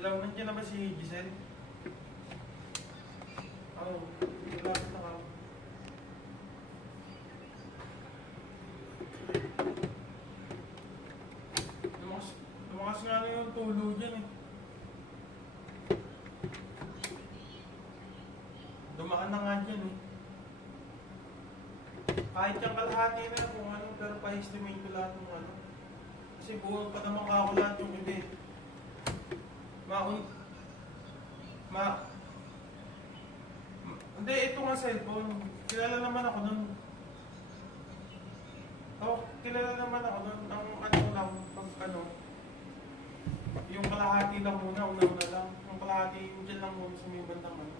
Hello, nandiyan na ba si Giselle? Oo, malapit na ka. Lumakas nga na yung tulo dyan eh. Dumaan na nga dyan eh. Kahit yung kalahati na kung ano, pero pa-estimate ko lahat ng ano. Kasi buo pa naman ako lahat yung iba eh. Hindi, ito nga cellphone. Kilala naman ako nun. Kilala naman ako nun. Ang ano lang, pag ano, yung kalahati lang muna, una lang. Yung kalahati, dyan lang muna sa may bandang ano.